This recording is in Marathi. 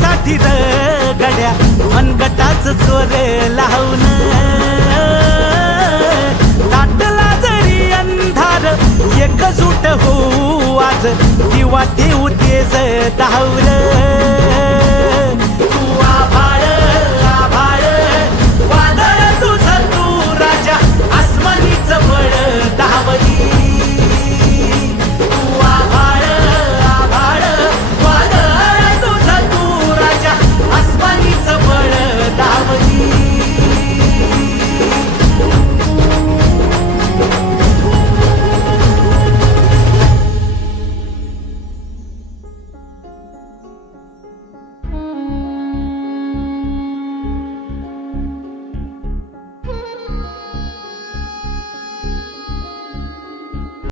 साठी र गड्या मनगटाच चोर लावून दाटला जरी अंधार एकजूट होऊ आज दिवा ठेवू तेज धावलं